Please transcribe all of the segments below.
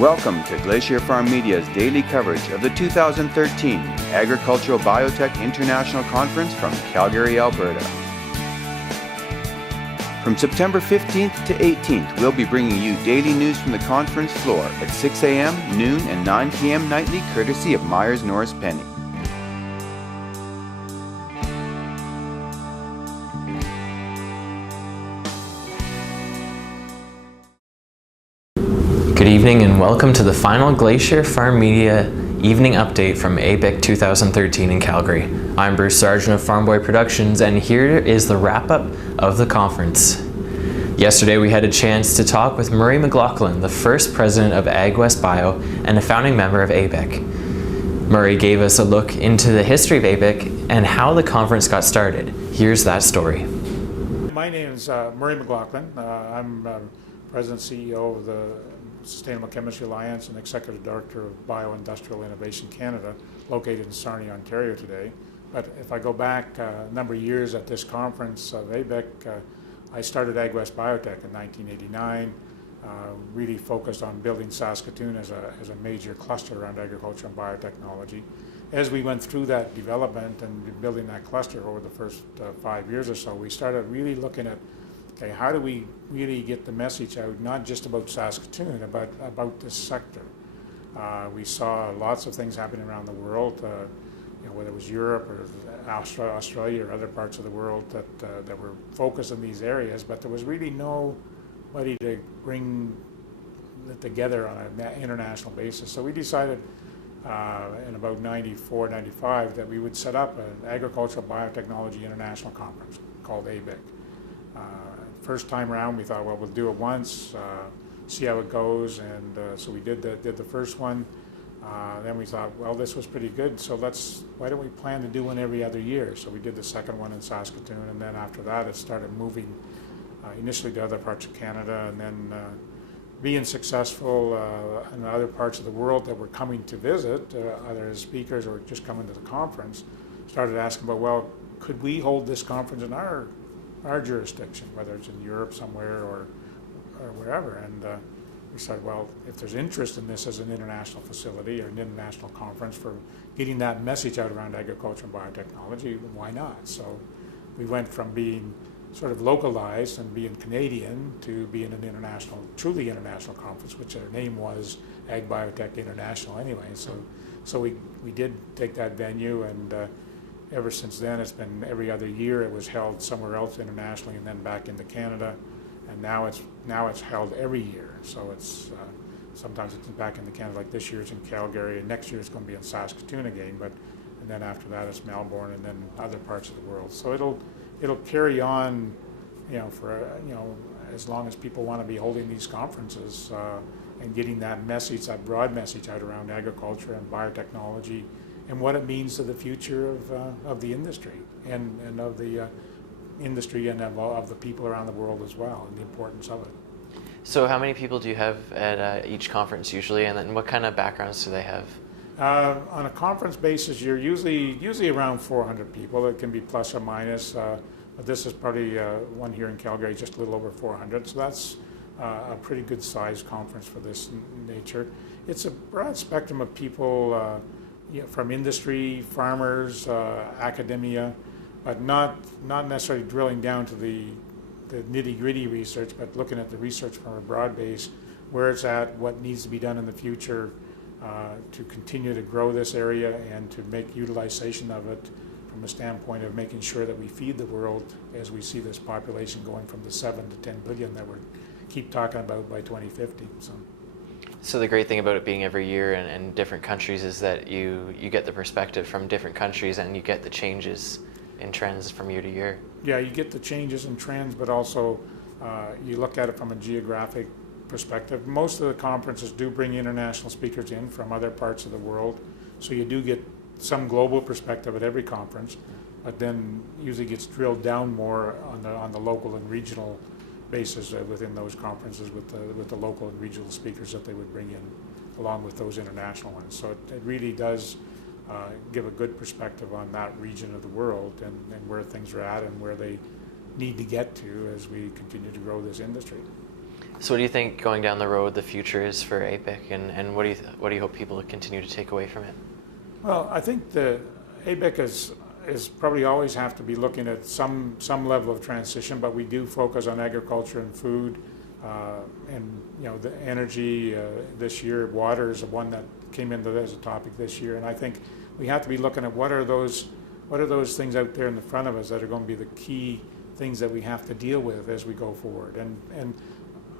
Welcome to Glacier Farm Media's daily coverage of the 2013 Agricultural Biotech International Conference from Calgary, Alberta. From September 15th to 18th, we'll be bringing you daily news from the conference floor at 6 a.m., noon, and 9 p.m. nightly, courtesy of Myers Norris Penny. Good evening and welcome to the final Glacier Farm Media evening update from ABIC 2013 in Calgary. I'm Bruce Sargent of Farm Boy Productions, and here is the wrap-up of the conference. Yesterday we had a chance to talk with Murray McLaughlin, the first president of AgWest Bio and a founding member of ABIC. Murray gave us a look into the history of ABIC and how the conference got started. Here's that story. My name is Murray McLaughlin. I'm President and CEO of the Sustainable Chemistry Alliance and Executive Director of Bioindustrial Innovation Canada, located in Sarnia, Ontario today. But if I go back a number of years at this conference of ABIC, I started AgWest Biotech in 1989, really focused on building Saskatoon as a major cluster around agriculture and biotechnology. As we went through that development and building that cluster over the first 5 years or so, we started really looking at, okay, how do we really get the message out, not just about Saskatoon, but about this sector? We saw lots of things happening around the world, whether it was Europe or Australia or other parts of the world that were focused in these areas, but there was really nobody to bring it together on an international basis. So we decided in about 94, 95 that we would set up an Agricultural Biotechnology International Conference called ABIC. First time around, we thought, well, we'll do it once, see how it goes, and so we did the first one. Then we thought, well, this was pretty good, so why don't we plan to do one every other year? So we did the second one in Saskatoon, and then after that, it started moving initially to other parts of Canada, and then being successful in other parts of the world that were coming to visit, either as speakers or just coming to the conference, started asking about, well, could we hold this conference in our jurisdiction, whether it's in Europe somewhere or wherever. And we said, well, if there's interest in this as an international facility or an international conference for getting that message out around agriculture and biotechnology, why not? So we went from being sort of localized and being Canadian to being an international, truly international conference, which our name was Ag Biotech International anyway. So we did take that venue, and ever since then, it's been every other year. It was held somewhere else internationally, and then back into Canada, and now it's held every year. So it's sometimes it's back into Canada. Like this year, it's in Calgary, and next year it's going to be in Saskatoon again. And then after that, it's Melbourne, and then other parts of the world. So it'll carry on, for as long as people want to be holding these conferences and getting that message, that broad message out around agriculture and biotechnology, and what it means to the future of the industry and of the industry and of the people around the world as well, and the importance of it. So how many people do you have at each conference usually, and then what kind of backgrounds do they have? On a conference basis, you're usually around 400 people. It can be plus or minus, but this is probably one here in Calgary, just a little over 400. So that's a pretty good sized conference for this nature. It's a broad spectrum of people, from industry, farmers, academia, but not necessarily drilling down to the nitty-gritty research, but looking at the research from a broad base, where it's at, what needs to be done in the future to continue to grow this area and to make utilization of it from a standpoint of making sure that we feed the world as we see this population going from the 7 to 10 billion that we keep talking about by 2050. So the great thing about it being every year and different countries is that you get the perspective from different countries, and you get the changes in trends from year to year. Yeah, you get the changes in trends, but also you look at it from a geographic perspective. Most of the conferences do bring international speakers in from other parts of the world, so you do get some global perspective at every conference, but then usually gets drilled down more on the local and regional basis within those conferences with the local and regional speakers that they would bring in, along with those international ones. So it really does give a good perspective on that region of the world and where things are at and where they need to get to as we continue to grow this industry. So what do you think going down the road the future is for ABIC, and what do you hope people continue to take away from it? Well, I think the ABIC is probably always have to be looking at some level of transition, but we do focus on agriculture and food, and the energy. This year, water is the one that came into as a topic this year, and I think we have to be looking at what are those things out there in the front of us that are going to be the key things that we have to deal with as we go forward, and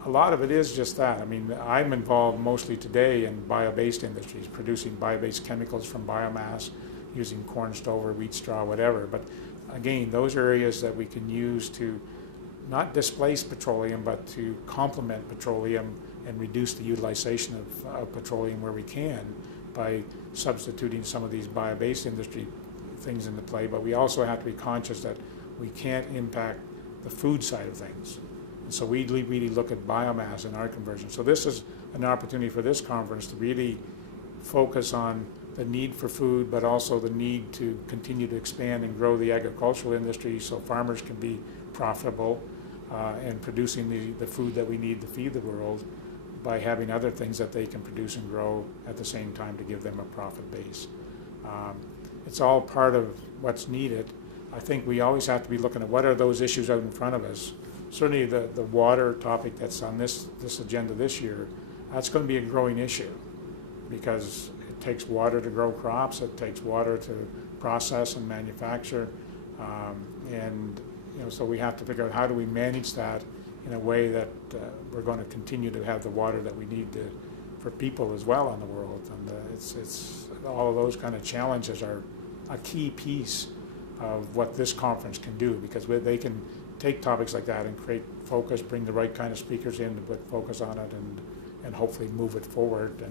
a lot of it is just that. I mean, I'm involved mostly today in bio-based industries, producing bio-based chemicals from biomass, using corn stove or wheat straw, whatever. But again, those are areas that we can use to not displace petroleum, but to complement petroleum and reduce the utilization of petroleum where we can by substituting some of these bio-based industry things into play. But we also have to be conscious that we can't impact the food side of things. And so we really look at biomass in our conversion. So this is an opportunity for this conference to really focus on the need for food, but also the need to continue to expand and grow the agricultural industry so farmers can be profitable and producing the food that we need to feed the world by having other things that they can produce and grow at the same time to give them a profit base. It's all part of what's needed. I think we always have to be looking at what are those issues out in front of us. Certainly the water topic that's on this agenda this year, that's going to be a growing issue because it takes water to grow crops, it takes water to process and manufacture, and so we have to figure out how do we manage that in a way that we're going to continue to have the water that we need for people as well in the world. And it's all of those kind of challenges are a key piece of what this conference can do, because they can take topics like that and create focus, bring the right kind of speakers in to put focus on it, and hopefully move it forward.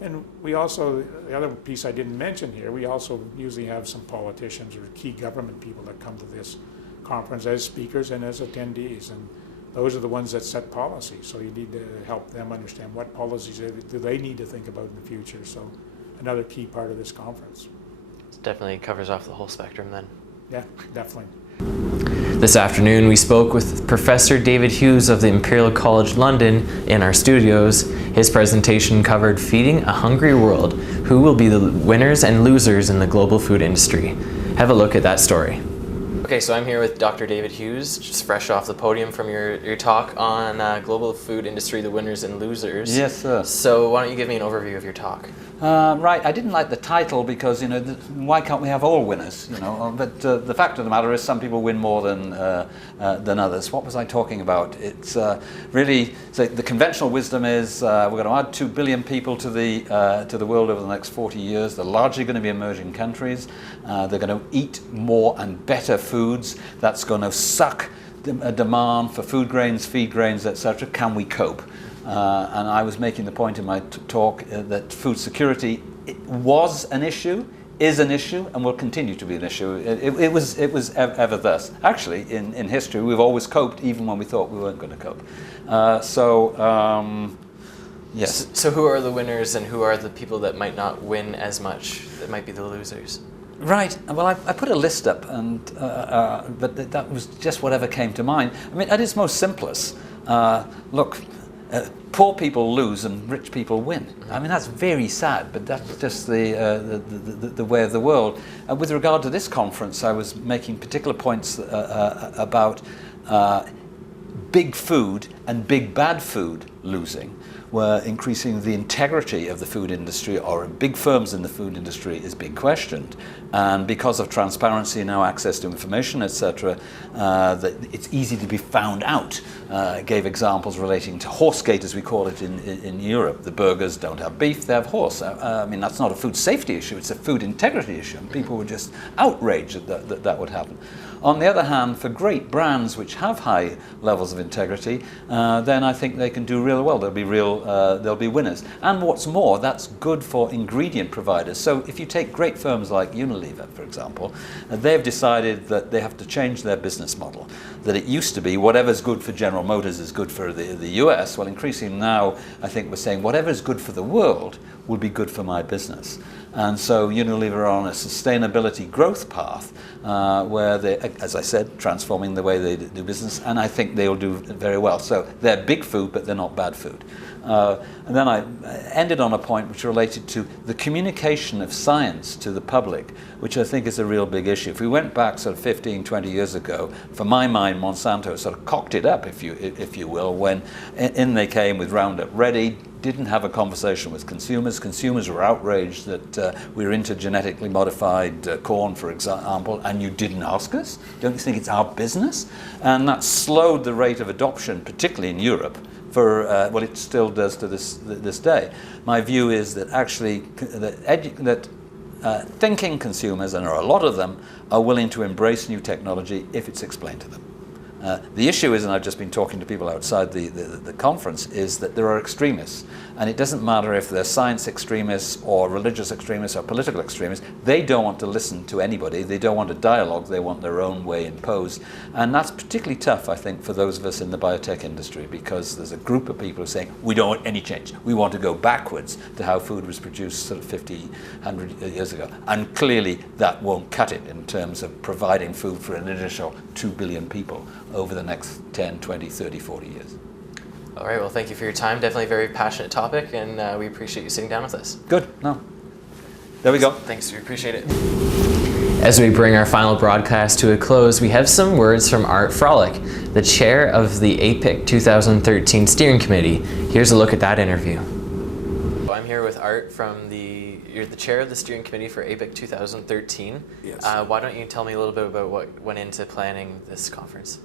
And we also, the other piece I didn't mention here, we also usually have some politicians or key government people that come to this conference as speakers and as attendees, and those are the ones that set policy. So you need to help them understand what policies do they need to think about in the future. So another key part of this conference. It definitely covers off the whole spectrum then. Yeah, definitely. This afternoon we spoke with Professor David Hughes of the Imperial College London in our studios. His presentation covered Feeding a Hungry World, who will be the winners and losers in the global food industry. Have a look at that story. Okay, so I'm here with Dr. David Hughes, just fresh off the podium from your talk on global food industry, the winners and losers. Yes, sir. So why don't you give me an overview of your talk? Right, I didn't like the title because, why can't we have all winners, But the fact of the matter is some people win more than others. What was I talking about? It's really, so the conventional wisdom is we're going to add 2 billion people to the world over the next 40 years. They're largely going to be emerging countries. They're going to eat more and better foods. That's going to suck a demand for food grains, feed grains, etc. Can we cope? And I was making the point in my talk that food security was an issue, is an issue, and will continue to be an issue. It was ever thus. Actually, in history, we've always coped, even when we thought we weren't going to cope. Yes. So who are the winners, and who are the people that might not win as much? That might be the losers. Right. Well, I put a list up, and but that was just whatever came to mind. I mean, at its most simplest, look. Poor people lose and rich people win. I mean, that's very sad, but that's just the way of the world. With regard to this conference, I was making particular points about big food and big bad food losing, where increasing the integrity of the food industry or big firms in the food industry is being questioned. And because of transparency, now access to information, etc., that it's easy to be found out. Gave examples relating to Horsegate, as we call it in Europe. The burgers don't have beef, they have horse. I mean, that's not a food safety issue, it's a food integrity issue. And people were just outraged that would happen. On the other hand, for great brands which have high levels of integrity, then I think they can do real well. They'll be winners. And what's more, that's good for ingredient providers. So if you take great firms like Unilever, for example, they've decided that they have to change their business model. That it used to be whatever's good for General Motors is good for the US. Well, increasingly now, I think we're saying whatever is good for the world will be good for my business. And so Unilever are on a sustainability growth path where they, as I said, transforming the way they do business, and I think they'll do very well. So they're big food, but they're not bad food. And then I ended on a point which related to the communication of science to the public, which I think is a real big issue. If we went back sort of 15, 20 years ago, for my mind, Monsanto sort of cocked it up, if you will, when in they came with Roundup Ready, didn't have a conversation with consumers. Consumers were outraged that we were into genetically modified corn, for example, and you didn't ask us? Don't you think it's our business? And that slowed the rate of adoption, particularly in Europe, for well, it still does to this day. My view is that actually thinking consumers, and there are a lot of them, are willing to embrace new technology if it's explained to them. The issue is, and I've just been talking to people outside the conference, is that there are extremists. And it doesn't matter if they're science extremists or religious extremists or political extremists. They don't want to listen to anybody. They don't want a dialogue. They want their own way imposed. And that's particularly tough, I think, for those of us in the biotech industry, because there's a group of people who are saying, we don't want any change. We want to go backwards to how food was produced sort of 50, 100 years ago. And clearly that won't cut it in terms of providing food for an additional 2 billion people over the next 10, 20, 30, 40 years. All right, well, thank you for your time. Definitely a very passionate topic, and we appreciate you sitting down with us. Good. No. There we go. Thanks, we appreciate it. As we bring our final broadcast to a close, we have some words from Art Frolic, the chair of the ABIC 2013 Steering Committee. Here's a look at that interview. I'm here with Art from you're the chair of the Steering Committee for ABIC 2013. Yes. Why don't you tell me a little bit about what went into planning this conference?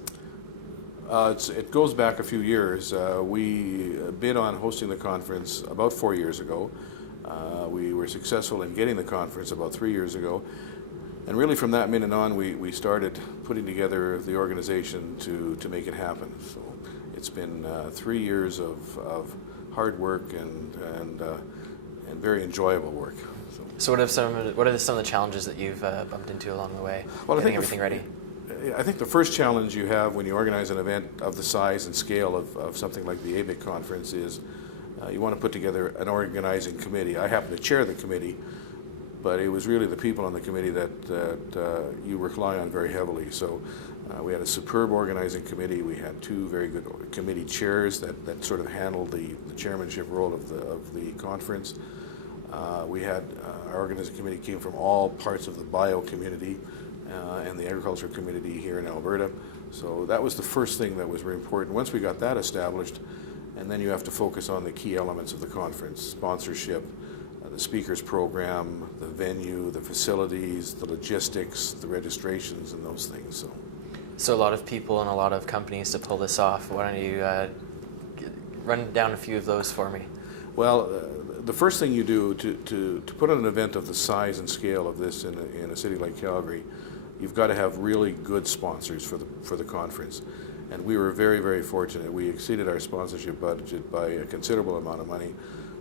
It goes back a few years. We bid on hosting the conference about 4 years ago. We were successful in getting the conference about 3 years ago. And really from that minute on, we started putting together the organization to make it happen. So it's been 3 years of hard work and very enjoyable work. So what are some of the challenges that you've bumped into along the way, getting everything ready? I think the first challenge you have when you organize an event of the size and scale of something like the ABIC conference is you want to put together an organizing committee. I happen to chair the committee, but it was really the people on the committee that you rely on very heavily. So we had a superb organizing committee. We had two very good committee chairs that sort of handled the chairmanship role of the conference. We had our organizing committee came from all parts of the bio community and the agriculture community here in Alberta. So that was the first thing that was very important. Once we got that established, and then you have to focus on the key elements of the conference: sponsorship, the speakers program, the venue, the facilities, the logistics, the registrations, and those things. So a lot of people and a lot of companies to pull this off. Why don't you run down a few of those for me? Well, the first thing you do to put on an event of the size and scale of this in a city like Calgary, you've got to have really good sponsors for the conference. And we were very, very fortunate. We exceeded our sponsorship budget by a considerable amount of money.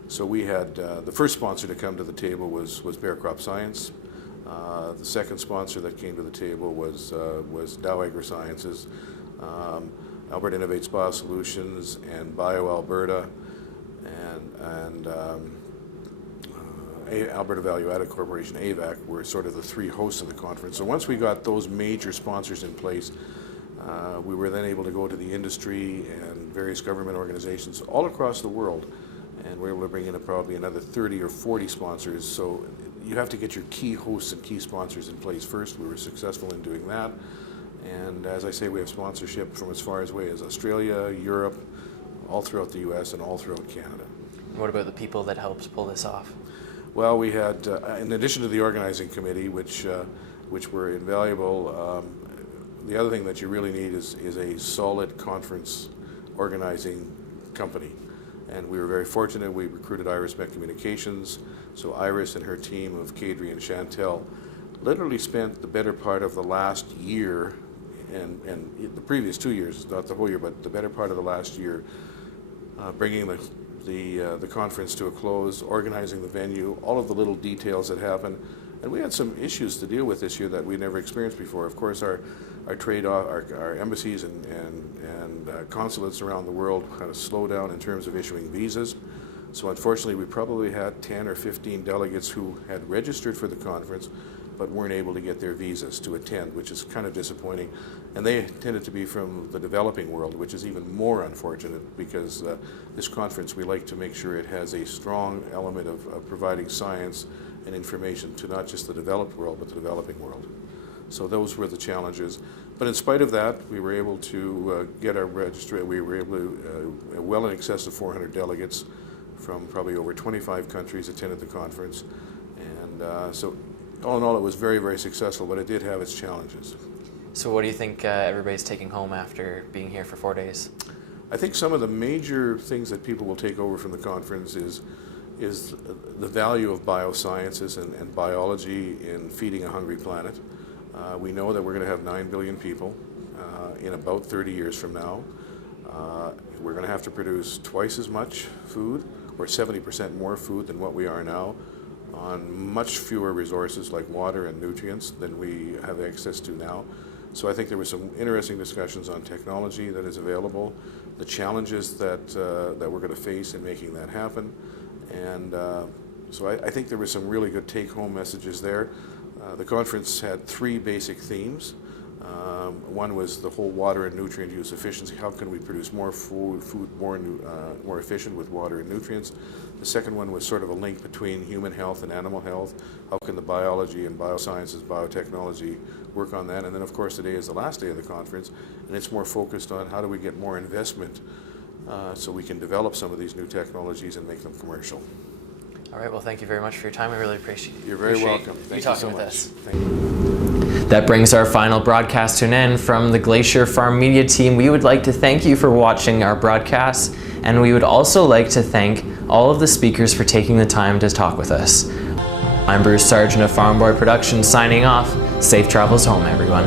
So we had the first sponsor to come to the table was Bear Crop Science. The second sponsor that came to the table was Dow AgroSciences, Alberta Innovates Biosolutions, and Bio Alberta, and Alberta Value Added Corporation, ABIC, were sort of the three hosts of the conference. So once we got those major sponsors in place, we were then able to go to the industry and various government organizations all across the world, and we were able to bring in probably another 30 or 40 sponsors. So you have to get your key hosts and key sponsors in place first. We were successful in doing that. And as I say, we have sponsorship from as far away as Australia, Europe, all throughout the US, and all throughout Canada. And what about the people that helped pull this off? Well, we had, in addition to the organizing committee, which were invaluable, the other thing that you really need is a solid conference organizing company. And we were very fortunate. We recruited Iris Met Communications. So Iris and her team of Kadri and Chantel literally spent the better part of the last year, and the previous 2 years, not the whole year, but the better part of the last year, bringing the conference to a close, organizing the venue, all of the little details that happened. And we had some issues to deal with this year that we never experienced before. Of course, our embassies and consulates around the world had a slowdown in terms of issuing visas. So unfortunately, we probably had 10 or 15 delegates who had registered for the conference but weren't able to get their visas to attend, which is kind of disappointing. And they tended to be from the developing world, which is even more unfortunate because this conference, we like to make sure it has a strong element of providing science and information to not just the developed world, but the developing world. So those were the challenges. But in spite of that, we were able to get our registration. We were able to, well in excess of 400 delegates from probably over 25 countries attended the conference. And so all in all, it was very, very successful, but it did have its challenges. So what do you think everybody's taking home after being here for 4 days? I think some of the major things that people will take over from the conference is the value of biosciences and biology in feeding a hungry planet. We know that we're going to have 9 billion people in about 30 years from now. We're going to have to produce twice as much food, or 70% more food than what we are now, on much fewer resources like water and nutrients than we have access to now. So I think there were some interesting discussions on technology that is available, the challenges that we're going to face in making that happen. And so I think there were some really good take-home messages there. The conference had 3 basic themes. One was the whole water and nutrient use efficiency. How can we produce more food more efficient with water and nutrients? The second one was sort of a link between human health and animal health. How can the biology and biosciences, biotechnology work on that? And then, of course, today is the last day of the conference, and it's more focused on how do we get more investment so we can develop some of these new technologies and make them commercial. All right, well, thank you very much for your time. I really appreciate it. You're very welcome. Thank you you so talking with much. us. Thank you. That brings our final broadcast to an end. From the Glacier Farm Media team, we would like to thank you for watching our broadcast, and we would also like to thank all of the speakers for taking the time to talk with us. I'm Bruce Sargent of Farm Boy Productions signing off. Safe travels home, everyone.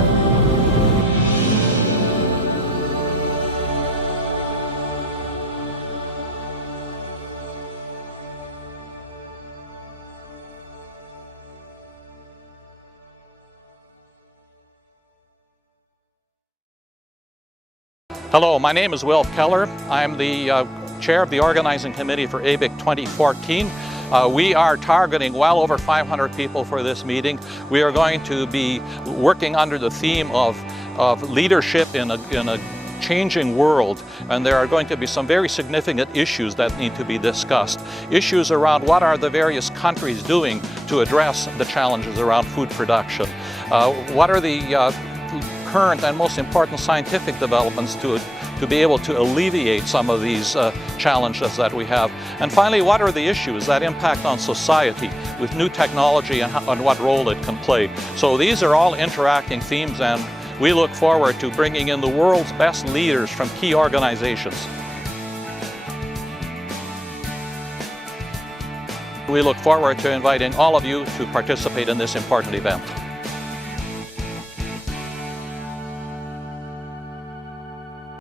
Hello, my name is Will Keller. I'm the chair of the organizing committee for ABIC 2014. We are targeting well over 500 people for this meeting. We are going to be working under the theme of leadership in a changing world, and there are going to be some very significant issues that need to be discussed. Issues around what are the various countries doing to address the challenges around food production. What are the current and most important scientific developments to be able to alleviate some of these challenges that we have. And finally, what are the issues that impact on society with new technology and what role it can play. So these are all interacting themes, and we look forward to bringing in the world's best leaders from key organizations. We look forward to inviting all of you to participate in this important event.